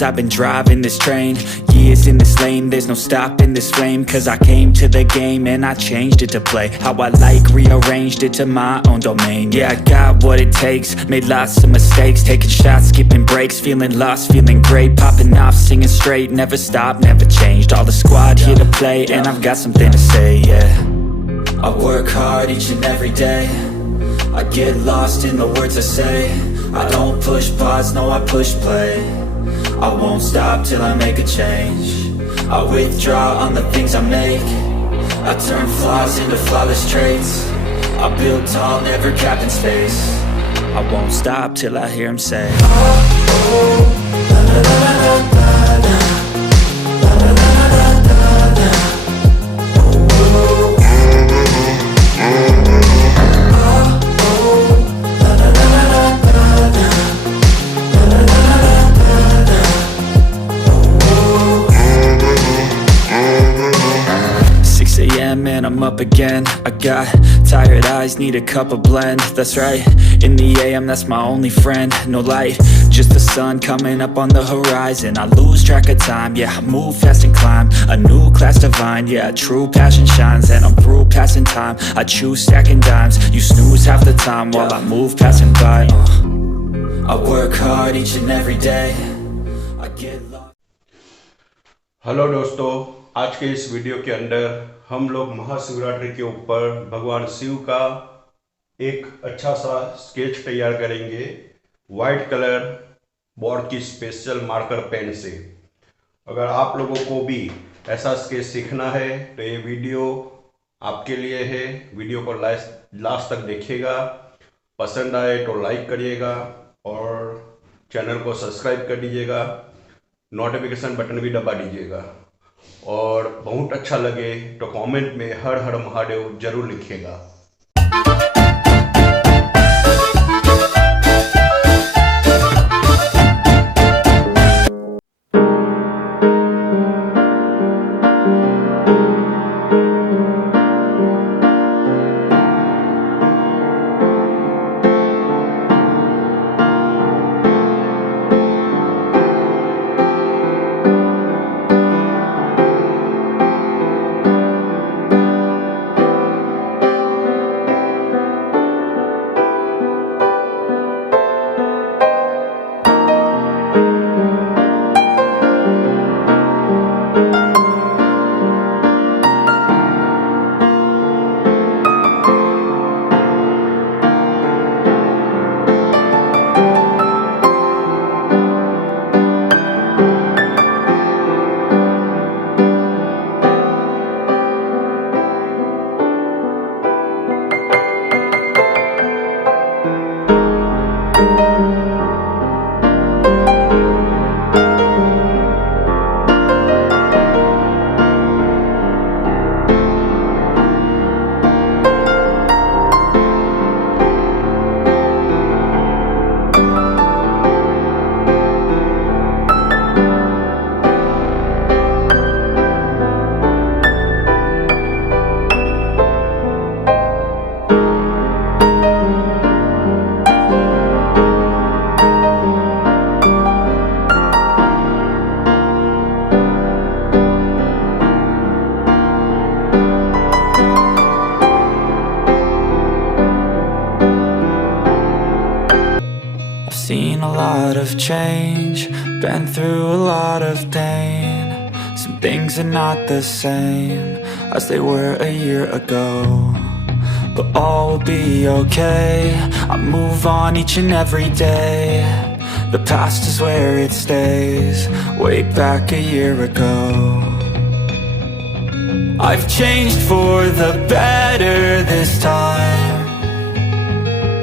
years I've been driving this train, years in this lane, there's no stopping this flame. Cause I came to the game and I changed it to play how I like, rearranged it to my own domain. Yeah, I got what it takes, made lots of mistakes, taking shots, skipping breaks, feeling lost, feeling great, popping off, singing straight, never stopped, never changed. All the squad here to play and I've got something to say, yeah. I work hard each and every day, I get lost in the words I say. I don't push pause, no I push play. I won't stop till I make a change. I withdraw on the things I make. I turn flaws into flawless traits. I build tall, never capped in space. I won't stop till I hear him say, oh, oh, la la la la la la, la la la la la la, oh, oh. And I'm up again. I got tired eyes, need a cup of blend. That's right, in the AM, that's my only friend. No light, just the sun coming up on the horizon. I lose track of time, yeah, I move fast and climb a new class divine, yeah, true passion shines. And I'm through passing time, I choose stacking dimes. You snooze half the time while I move passing by. I work hard each and every day. I get lost. Hello दोस्तों, आज के इस video के अंदर हम लोग महाशिवरात्रि के ऊपर भगवान शिव का एक अच्छा सा स्केच तैयार करेंगे वाइट कलर बोर्ड की स्पेशल मार्कर पेन से। अगर आप लोगों को भी ऐसा स्केच सीखना है तो ये वीडियो आपके लिए है। वीडियो को लास्ट तक देखिएगा, पसंद आए तो लाइक करिएगा और चैनल को सब्सक्राइब कर दीजिएगा, नोटिफिकेशन बटन भी दबा दीजिएगा और बहुत अच्छा लगे तो कमेंट में हर हर महादेव जरूर लिखिएगा। Seen a lot of change, been through a lot of pain. Some things are not the same as they were a year ago, but all will be okay. I move on each and every day. The past is where it stays, way back a year ago. I've changed for the better this time.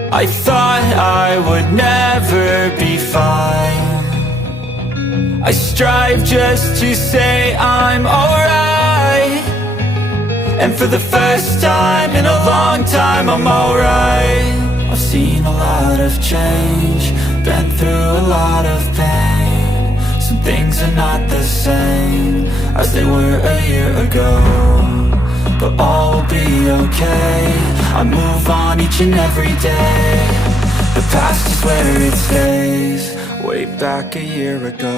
I thought I would never be fine. I strive just to say I'm alright, and for the first time in a long time I'm alright. I've seen a lot of change, been through a lot of pain. Some things are not the same as they were a year ago, but all will be okay. I move on each and every day. The past is where it stays, way back a year ago.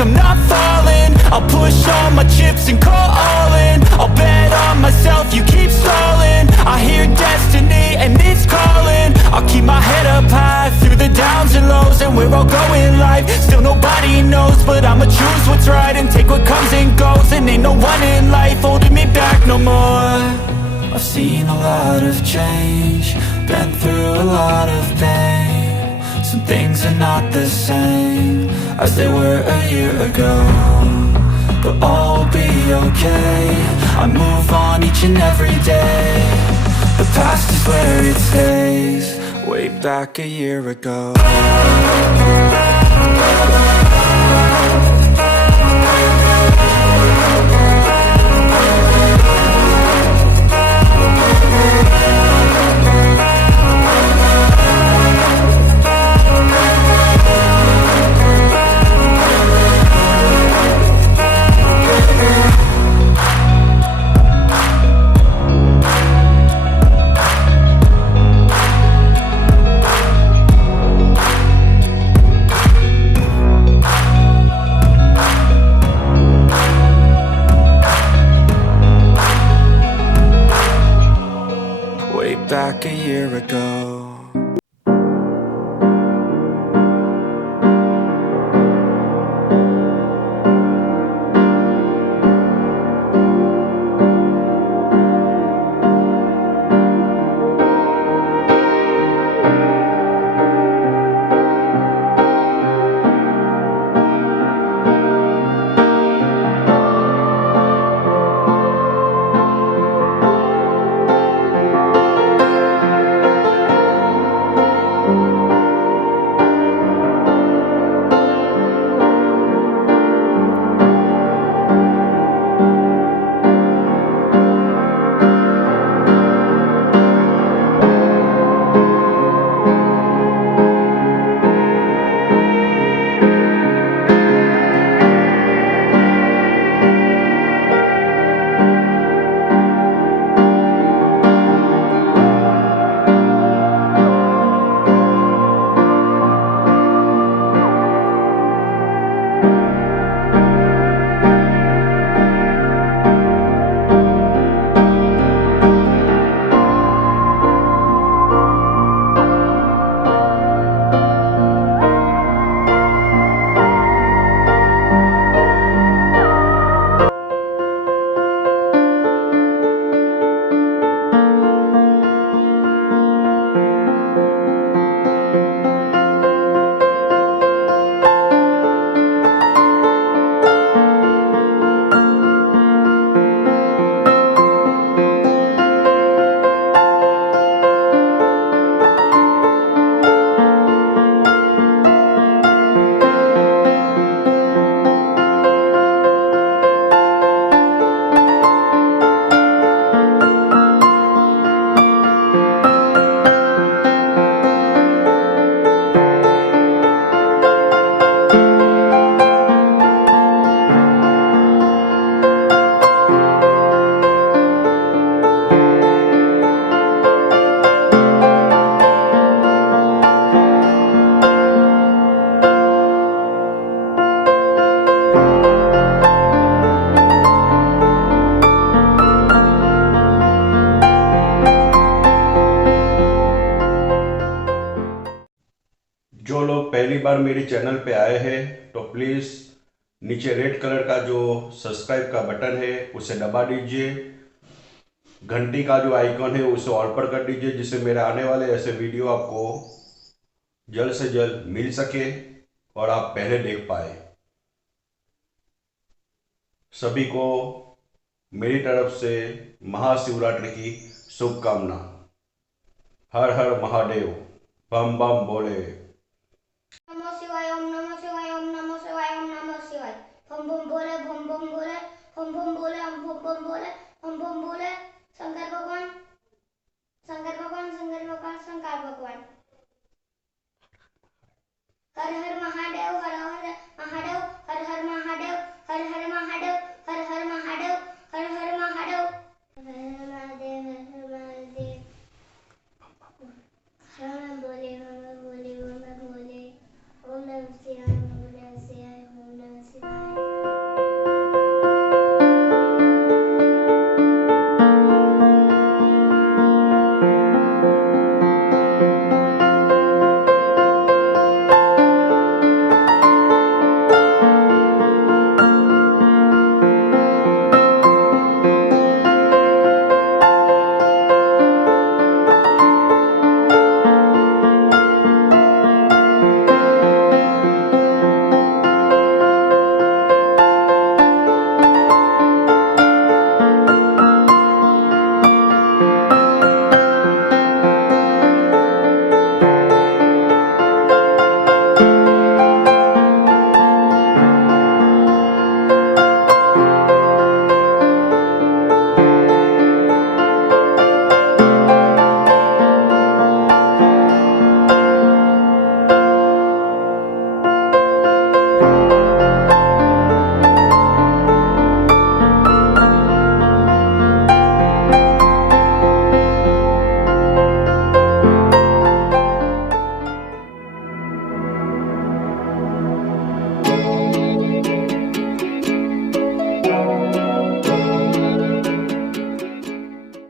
I'm not falling. I'll push all my chips and call all in. I'll bet on myself, you keep stalling. I hear destiny and it's calling. I'll keep my head up high through the downs and lows. And we're all going live, still nobody knows. But I'ma choose what's right and take what comes and goes. And ain't no one in life holding me back no more. I've seen a lot of change, been through a lot of pain. Some things are not the same as they were a year ago, but all will be okay. I move on each and every day. The past is where it stays, way back a year ago. Back a year ago. जो लोग पहली बार मेरे channel पे आए हैं तो please नीचे red colour का जो सब्सक्राइब का बटन है उसे दबा दीजिए। घंटी का जो आइकॉन है उसे ऑल पर कर दीजिए, जिससे मेरे आने वाले ऐसे वीडियो आपको जल्द से जल्द मिल सके और आप पहले देख पाए। सभी को मेरी तरफ से महाशिवरात्रि की शुभकामना। हर हर महादेव, बम बम बोले। नमो शिवाय, ओम नमो शिवाय, ओम नमो शिवाय, ओम नमो शिवाय। बम बम बोले, बम बम बोले, बम बम बोले, हम बम बम बोले, बम बम बोले। शंकर शंकर भगवान। हर हर महादेव, हर हर महादेव, हर हर महादेव, हर हर महादेव,